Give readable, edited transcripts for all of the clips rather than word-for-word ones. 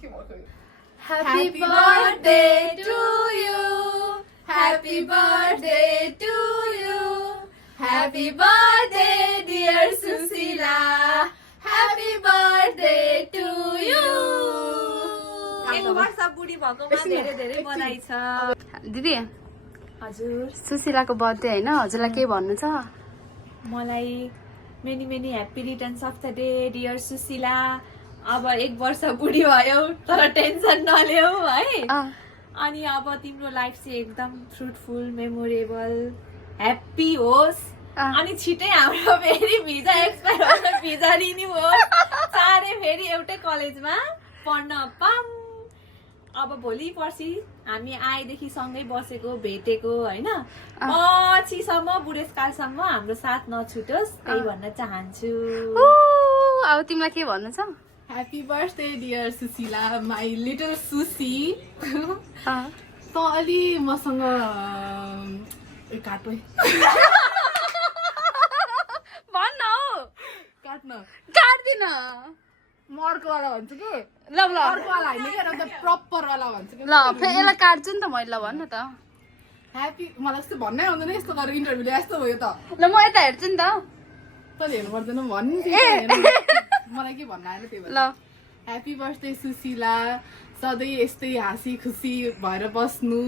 Happy birthday to you. Happy birthday to you. Happy birthday dear Susila. Happy birthday to you. एक वर्ष बुढी भएकोमा धेरै धेरै बधाई छ। दिदी हजुर सुशीलाको बर्थडे हैन हजुरलाई के भन्नु छ मलाई many many happy returns of the day dear Sushila. अब एक वर्ष बुढी भयो तर टेन्सन नलिऊ है। अनि अब तिम्रो लाइफ चाहिँ एकदम फ्रुटफुल मेमोरेबल ह्याप्पी होस्। अनि छिटै हाम्रो फेरि भिजा एक्सपायर हुन्छ भिजा रिन्यू होस् चाँडै फेरि एउटै कलेजमा पढ्न पाऊँ। अब भोलि पर्सि हामी आएदेखि सँगै बसेको भेटेको होइन पछिसम्म बुढेसकालसम्म हाम्रो साथ नछुटोस् त्यही भन्न चाहन्छु। अब तिमीलाई के भन्नु छ Happy birthday dear Susila, my little Susi. त अलि मसँग काट्नु भन्न हौ काट्न काट्दिन म अर्कोवाला भन्छु कि ल ल अर्कोवाला होइन कि एउटा प्रपर वाला भन्छु कि ल फेरि यसलाई काट्छु नि त मैले ल भन्न त ह्याप्पी मलाई यस्तो भन्नै आउँदैन यस्तो गरेर इन्टरभ्यू लिए यस्तो भयो त ल म यता हेर्छु नि त तैँले हेर्नु पर्दैन भन्नु मलाई के भन्न आएन त्यही भएर ल ह्याप्पी बर्थडे सुशीला सधैँ यस्तै हाँसी खुसी भएर बस्नु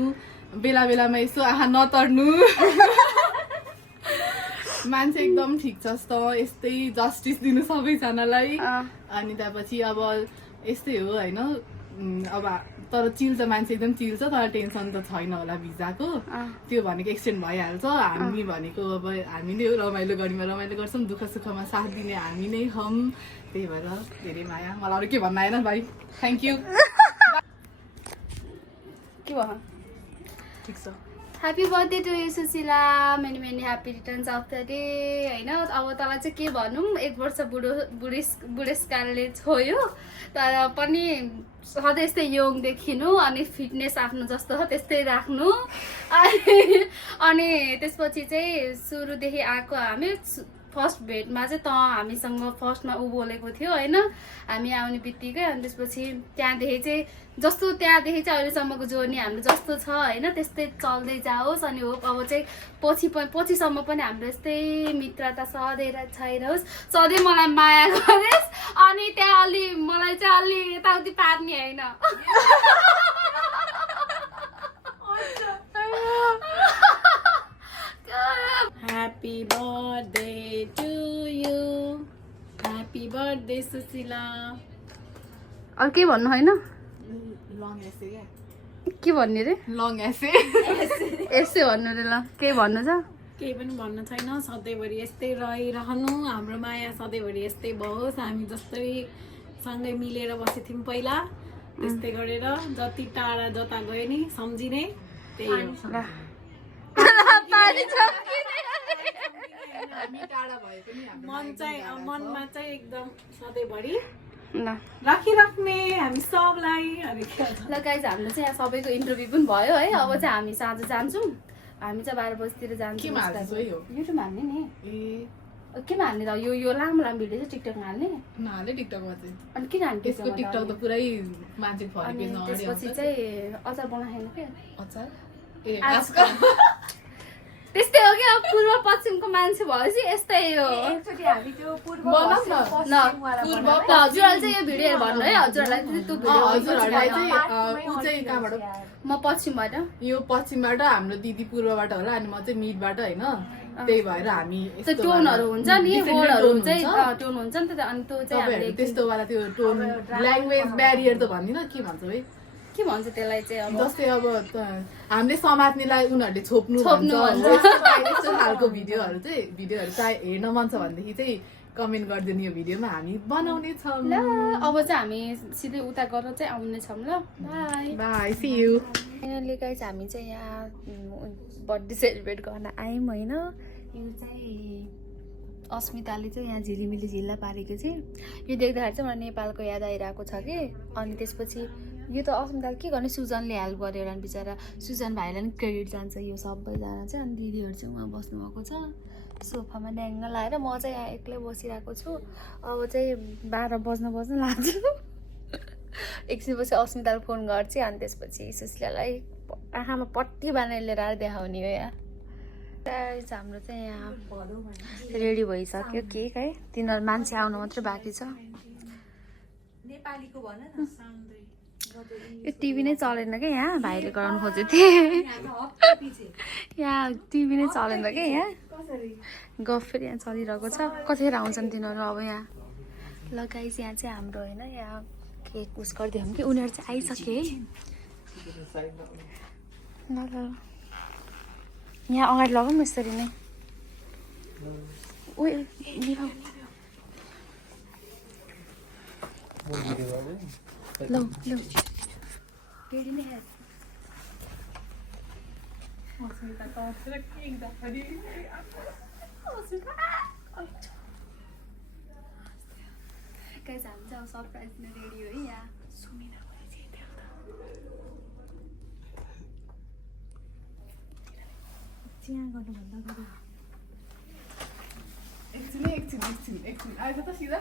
बेला बेलामा यसो आँखा नतर्नु मान्छे एकदम ठिक छस् त यस्तै जस्टिस दिनु सबैजनालाई अनि त्यसपछि अब यस्तै हो होइन अब तर चिल्छ मान्छे एकदम चिल्छ तर टेन्सन त छैन होला भिजाको त्यो भनेको एक्सटेन्ड भइहाल्छ हामी भनेको अब हामी नै हो रमाइलो गरीमा रमाइलो गर्छौँ दुःख सुखमा साथ दिने हामी नै हौँ त्यही भएर धेरै माया मलाई अरू के भन्न आएन भाइ थ्याङ्क यू के भयो ठिक छ happy birthday to you Sushila many many happy returns of the day होइन अब तँलाई चाहिँ के भनौँ एक वर्ष बुढेसकालले छोयो तर पनि सधैँ यस्तै यङ देखिनु अनि फिटनेस आफ्नो जस्तो हो त्यस्तै राख्नु अनि त्यसपछि चाहिँ सुरुदेखि आएको हामी फर्स्ट भेटमा चाहिँ त हामीसँग फर्स्टमा ऊ बोलेको थियो होइन हामी आउने बित्तिकै अनि त्यसपछि त्यहाँदेखि चाहिँ जस्तो त्यहाँदेखि चाहिँ अहिलेसम्मको जोर्नी हाम्रो जस्तो छ होइन त्यस्तै चल्दै जाओस् अनि होप अब चाहिँ पछिसम्म पनि हाम्रो यस्तै मित्रता सधैँ छैरहोस् सधैँ मलाई माया गरोस् अनि त्यहाँ अलि मलाई चाहिँ अलि यताउति पार्ने होइन Happy birthday to you. Happy birthday Susila. अरू केही भन्नु होइन लङ एसे क्या के भन्ने रे लङ एसे यसै भन्नु रे ल केही भन्नु छ केही पनि भन्न छैन सधैँभरि यस्तै रहिरहनु हाम्रो माया सधैँभरि यस्तै होस् हामी जस्तै सँगै मिलेर बसेथ्यौँ पहिला त्यस्तै गरेर जति टाढा जता गयो नि सम्झिने त्यही हो मनमा चाहिँ एकदम सधैँभरि राखिराख्ने हामी सबलाई ल गाइज हाम्रो चाहिँ यहाँ सबैको इन्टरभ्यू पनि भयो है अब चाहिँ हामी साँझ जान्छौँ हामी चाहिँ 12 बजीतिर जान्छौँ युट्युबमा हाल्ने नि केमा हाल्ने त यो लामो लामो भिडियो चाहिँ टिकटकमा हाल्ने नहाले टिकटकमा चाहिँ अनि किन हाल्ने त्यसको टिकटक त पुरै मान्छे अनि त्यसपछि चाहिँ अचार बनाएन के अचार त्यस्तै हो कि अब पूर्व पश्चिमको मान्छे भएपछि यस्तै हो हजुरहरूले चाहिँ यो भिडियो भन्नु है हजुरहरूलाई त्यो हजुरहरूलाई चाहिँ ऊ चाहिँ कहाँबाट म पश्चिमबाट यो पश्चिमबाट हाम्रो दिदी पूर्वबाट होला अनि म चाहिँ मिडबाट होइन त्यही भएर हामी टोनहरू हुन्छ नि वर्डहरू हुन्छ टोन हुन्छ नि त अनि त्यो चाहिँ त्यस्तो वाला त्यो टोन ल्याङ्ग्वेज ब्यारियर त भन्दिनँ के भन्छ है के भन्छ त्यसलाई चाहिँ अब जस्तै अब हामीले समात्नेलाई उनीहरूले छोप्नु खालको भिडियोहरू चाहिँ हेर्न मन छ भनेदेखि चाहिँ कमेन्ट गरिदिनु यो भिडियोमा हामी बनाउने छौँ ल अब चाहिँ हामी सिधै उता गरेर चाहिँ आउने छौँ ल bye bye see you finally guys हामी चाहिँ यहाँ बर्थडे सेलिब्रेट गर्न आयौँ होइन यो चाहिँ अस्मिताले चाहिँ यहाँ झिलिमिली झिल्ला पारेको चाहिँ यो देख्दाखेरि चाहिँ मलाई नेपालको याद आइरहेको छ कि अनि त्यसपछि यो त अस्मिताले के गर्ने सुजनले हेल्प गर्यो होला बिचरा सुजन भाइलाई पनि क्रेडिट जान्छ यो सबैजना चाहिँ अनि दिदीहरू चाहिँ उहाँ बस्नुभएको छ सोफामा ड्याङ्ग लाएर म चाहिँ यहाँ एक्लै बसिरहेको छु अब चाहिँ 12 बज्न लाग्छ एकछिनपछि अस्मितालाई फोन गर्छु अनि त्यसपछि सुशीलालाई आँखामा पट्टी बनाएर लिएर आएर देखाउने हो यहाँ हाम्रो चाहिँ यहाँ रेडी भइसक्यो केक है तिनीहरू मान्छे आउनु मात्रै बाँकी छ नेपालीको भन न यो टिभी नै चलेन क्या यहाँ भाइले गराउनु खोजेको थिएँ यहाँ टिभी नै चलेन क्या यहाँ गफ फेरि यहाँ चलिरहेको छ कतिखेर आउँछन् तिनीहरू अब यहाँ ल गाइस यहाँ चाहिँ हाम्रो होइन यहाँ केक उस गरिदियौँ कि उनीहरू चाहिँ आइसके है ल ल यहाँ अगाडि लगाउँ यसरी नै ओ लौ लौ गाइस हामी चाहिँ अब सरप्राइज दिन रेडी हो है यहाँ सुमिना चिया गर्नुभन्दा गरी एकछिन आइज त सिधा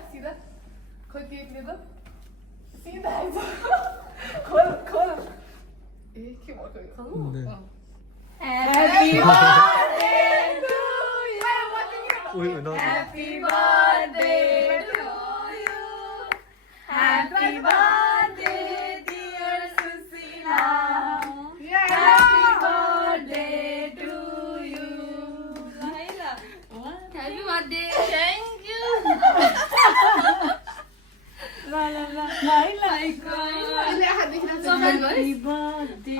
खोइ केकले त सिधा आइज खोल ए के भएको Happy birthday to you. Happy birthday to you. Happy birthday dear Susila. Happy birthday to you. Happy birthday. Thank you. La la la. Happy birthday.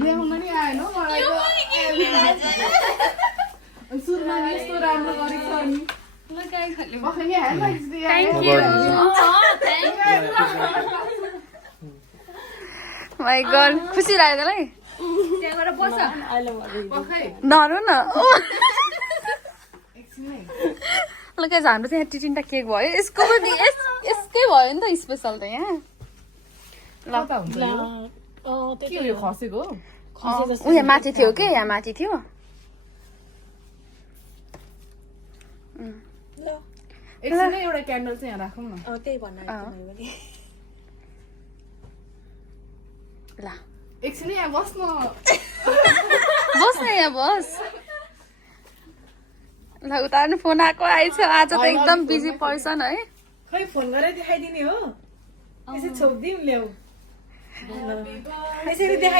ल्याउन नि आएन मलाई सुरुमा नि यस्तो राम्रो गरेको छ नि माई गॉड खुसी लाग्यो तँलाई नरो न ल गाइस हाम्रो चाहिँ यहाँ तिनवटा केक भयो यसको पनि यसकै भयो नि त स्पेसल त यहाँ ल के हो यो खसेको यहाँ माथि थियो के यहाँ माथि थियो एकछिन एउटा क्यान्डल चाहिँ यहाँ राखौँ न त्यही भन्न ल एकछिन यहाँ बस न यहाँ बस ल उता पनि फोन आएको आएछ आज त एकदम बिजी पर्सन है खै फोन गरेर देखाइदिने हो यसो छोप्दिउँ ल्याऊ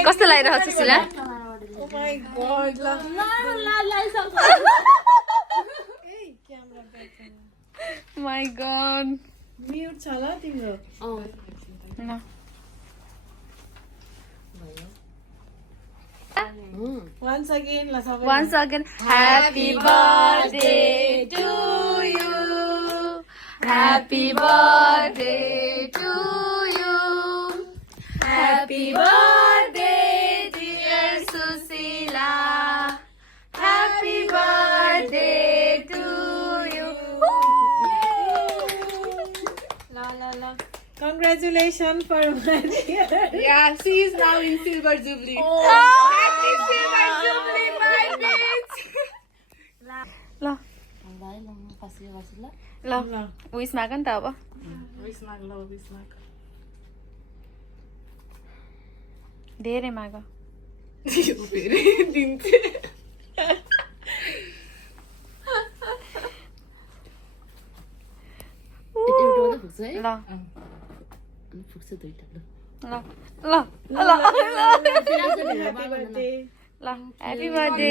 कस्तो लागिरहेको छ Sushila Oh my god, my God mute छ ल तिम्रो Once again ल सबै Once again happy birthday to you happy birthday to you happy birthday dear Susila happy birthday to you La la la. Congratulations for my dear. Yeah, she is now in silver jubilee. happy silver jubilee my bitch ल ल उइस माग नि त अब धेरै माग happy birthday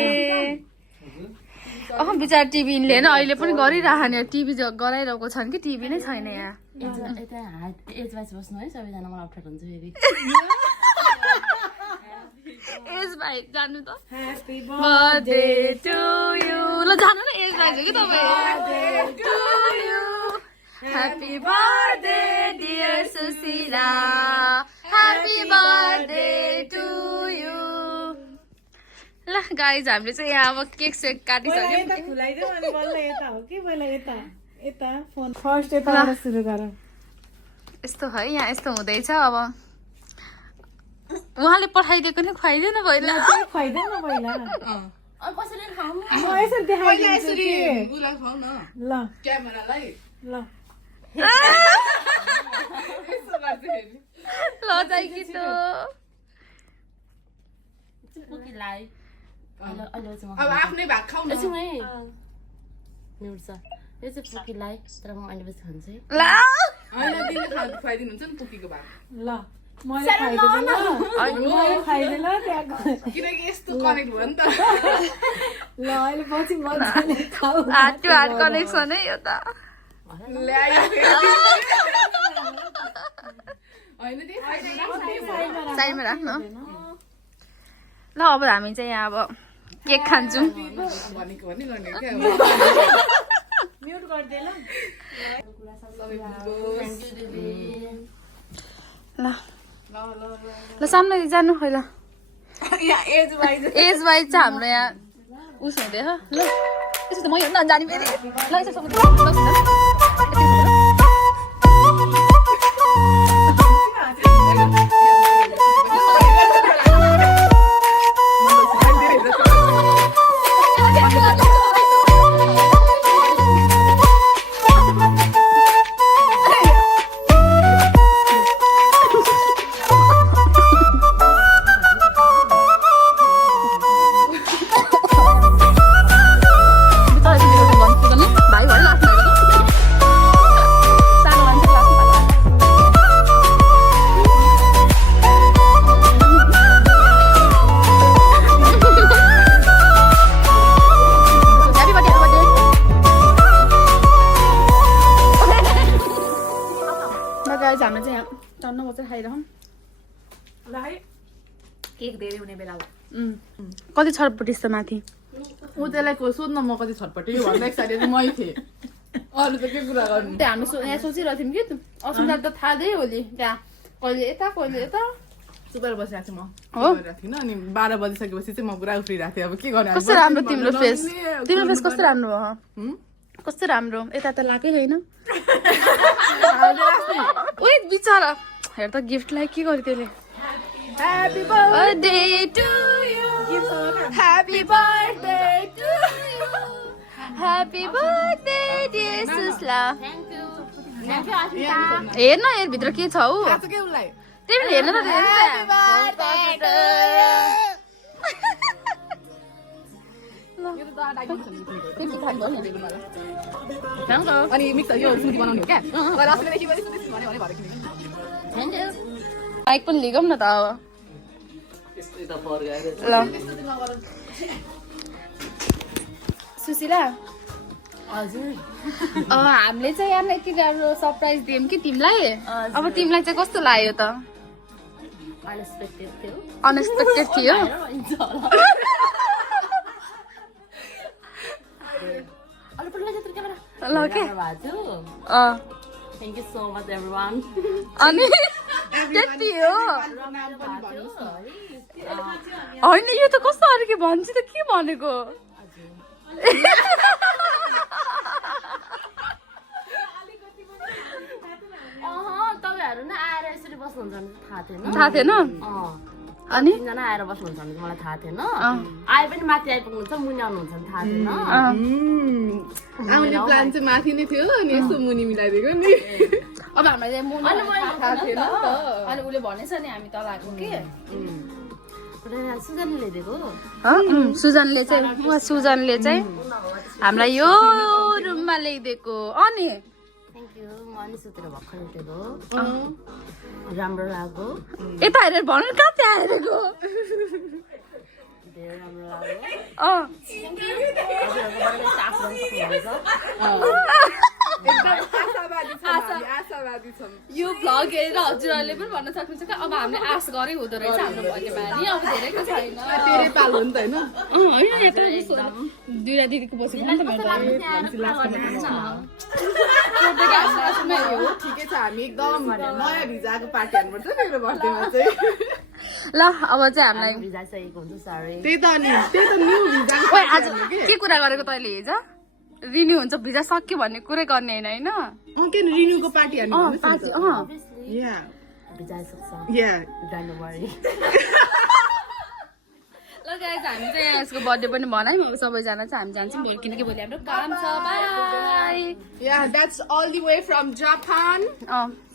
अह बिचार टिभी लिएन अहिले पनि गरिरहने टिभी गराइरहेको छन् कि टिभी नै छैन यहाँ एज वाइज बस्नु है सबैजना मलाई अप्ठ्यारो हुन्छ फेरि एज भाइ जानु त Happy बर्थडे टु यु ल जानु न एज भाइ कि तपाईँ happy birthday dear Sushila happy birthday to you ल गाइज हामीले चाहिँ यहाँ अब केक सेक काटिसक्यो यता खुलाइदेऊ अनि बल्ल यता हो कि पहिला यता यता फोन फर्स्ट यताबाट सुरु गर यस्तो है यहाँ यस्तो हुँदैछ अब उहाँले पठाइदिएको नि खुवाइदियो न पहिला खुवाइदेऊ न पहिला कसैले खाउँ म यसरी देखाइदिन्छु कि उसलाई खुवाउ न ल क्यामेरालाई ल लजाइकी त पुकीलाई अहिले चाहिँ अब आफ्नै भाग खाऊ न एकछिन है न्युट्छ यो चाहिँ पुकीलाई तर म अहिले पछि खान्छु है ला होइन तिमीले खुवाइदिनुहुन्छ नि पुकीको भाग ल मैले खाइदिएँ ल मैले खाइदिएँ ल त्यहाँको किनकि यस्तो कनेक्ट भयो नि त ल अहिले पछि मजाले खाऊ हात टु हात कनेक्सन है यो त ल्यायो होइन साइडमा राख्नु ल अब हामी चाहिँ यहाँ अब केक खान्छौँ भनेको भन्ने गर्ने क्या म्युट गरिदिए ल ल ल सामने जानु खै ल यहाँ एज वाइज एज वाइज चाहिँ हाम्रो यहाँ उस हुँदै ल त्यसो त म हेर्न जाने फेरि ल यसो सबै भाइ भएर लाग्छ सानो मान्छे लाग्छ हाम्रो चाहिँ यहाँ टन्न बजेर खाइरहौँ ल है केक धेरै हुने बेला हो कति छटपटिस् त माथि ऊ त्यसलाई सोध्न म कति छटपट्टि भन्दा एक्साइटेड मै थिएँ अरू त के कुरा गर्नु हामी यहाँ सोचिरहेको थियौँ कि अस्मिताले त थाहा दिए होली त्यहाँ कहिले यता कहिले यता चुपेर बसिरहेको थिएँ म हो? थिइनँ अनि 12 बजिसकेपछि चाहिँ म पुरा उफ्रिरहेको थिएँ अब के गर्ने कस्तो राम्रो तिम्रो फेस कस्तो राम्रो भयो कस्तो राम्रो यता त लाकै होइन ओइ बिचरा हेर त गिफ्टलाई के गर्यो त्यसले happy birthday to you happy birthday to you happy birthday dear सुस्ला हेर्न हेर भित्र के छ हौ के उसलाई तिमी हेर्न त अनि मिक्स यो स्मुदी बनाउने हो क्या अस्तिदेखि पनि स्मुदी भने भरे किनेको बाइक पनि लिगौँ न त अब ल सुशीला हजुर हामीले चाहिँ यहाँ यति राम्रो सरप्राइज दियौँ कि तिमीलाई अब तिमीलाई चाहिँ कस्तो लाग्यो त अनएक्सपेक्टेड थियो अनएक्सपेक्टेड थियो अलि पुरा चाहिँ क्यामेरा ल के thank you so much everyone अनि त्यति हो होइन यो त कस्तो अरू के भन्छु त के भनेको तपाईँहरू नै आएर यसरी बस्नुहुन्छ भने थाहा थिएन थाहा थिएन अनि तिनजना आएर बस्नुहुन्छ भने मलाई थाहा थिएन आए पनि माथि आइपुग्नुहुन्छ मुनि आउनुहुन्छ भने थाहा थिएन आउने प्लान चाहिँ माथि नै थियो अनि यसो मुनि मिलाइदिएको नि अब हामीलाई चाहिँ मुनि थाहा थिएन अनि उसले भनेछ नि हामी तल आएको कि सुजनले ल्याइदिएको सुजनले चाहिँ हामीलाई यो रुममा ल्याइदिएको अनि थ्याङ्क यू म अनि सुतेर भर्खर उठेको राम्रो लाग्यो यता हेरेर भन्नु कहाँ त्यहाँ हेरेको धेरै राम्रो लाग्यो आशावादी छौँ यो भ्लग हेरेर हजुरहरूले पनि भन्न सक्नुहुन्छ कि अब हामीले आश गरे हुँदो रहेछ हाम्रो भाइले अब धेरैको छैन तेरै पालो हो नि त होइन होइन यत्रो दुईवटा दिदीको बसेको नि त मेरो ठिकै छ हामी एकदम नयाँ भिजाको पार्टी हान्नुपर्छ मेरो बर्थडेमा चाहिँ ल अब चाहिँ हामीलाई भिजाइसकेको हुन्छ सरी त्यही त न्यू भिजाको ओइ आज के कुरा गरेको तैँले हिजो रिन्यू हुन्छ भिजा सक्यो भन्ने कुरै गर्ने होइन के रिन्यूको पार्टी हान्नु पार्टी या भिजाइसक्छ या डोन्ट वरी ल ल गाइज हामी चाहिँ यहाँ यसको बर्थडे पनि मनायौँ अब सबैजना चाहिँ हामी जान्छौँ भोलि किनकि भोलि हाम्रो काम छ by Yeah, that's all the way from Japan.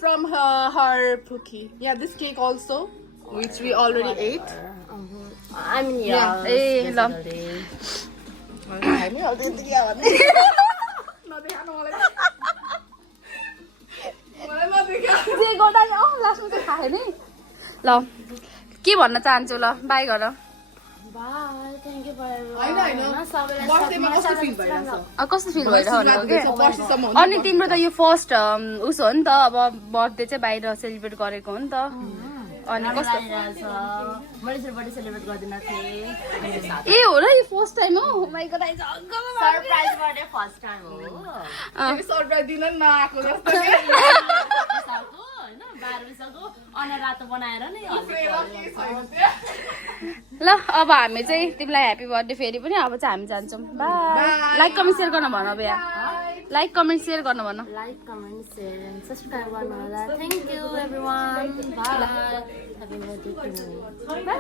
From her Pookie. Yeah, this cake also, which we already ate. I mean, yeah. ए ल जे गर्दा लास्टमा चाहिँ खाएँ नि ल के भन्न चाहन्छु ल बाई गर Bye. Thank you for होइन, होइन. everyone. बर्थडेमा कस्तो फिल भइरहेछ? कस्तो फिल भइरहेको पर्सिसम्म हुन्छ अनि तिम्रो त यो फर्स्ट उस हो नि त अब बर्थडे चाहिँ बाहिर सेलिब्रेट गरेको हो नि त अनि कस्तो मैले यसरी बर्थडे सेलिब्रेट गर्दिन थिएँ ए हो र यो फर्स्ट टाइम हो my God surprise birthday first time हो सरप्राइज दिन नि नआएको जस्तो के? होइन 12 बजीसको अनि रातो बनाएर नि ल अब हामी चाहिँ तिमीलाई ह्याप्पी बर्थडे फेरि पनि अब चाहिँ हामी जान्छौँ बाई लाइक कमेन्ट सेयर गर्न भन अब यहाँ लाइक कमेन्ट सेयर गर्न भन like comment share and subscribe गर्नु होला thank you everyone bye happy birthday to me by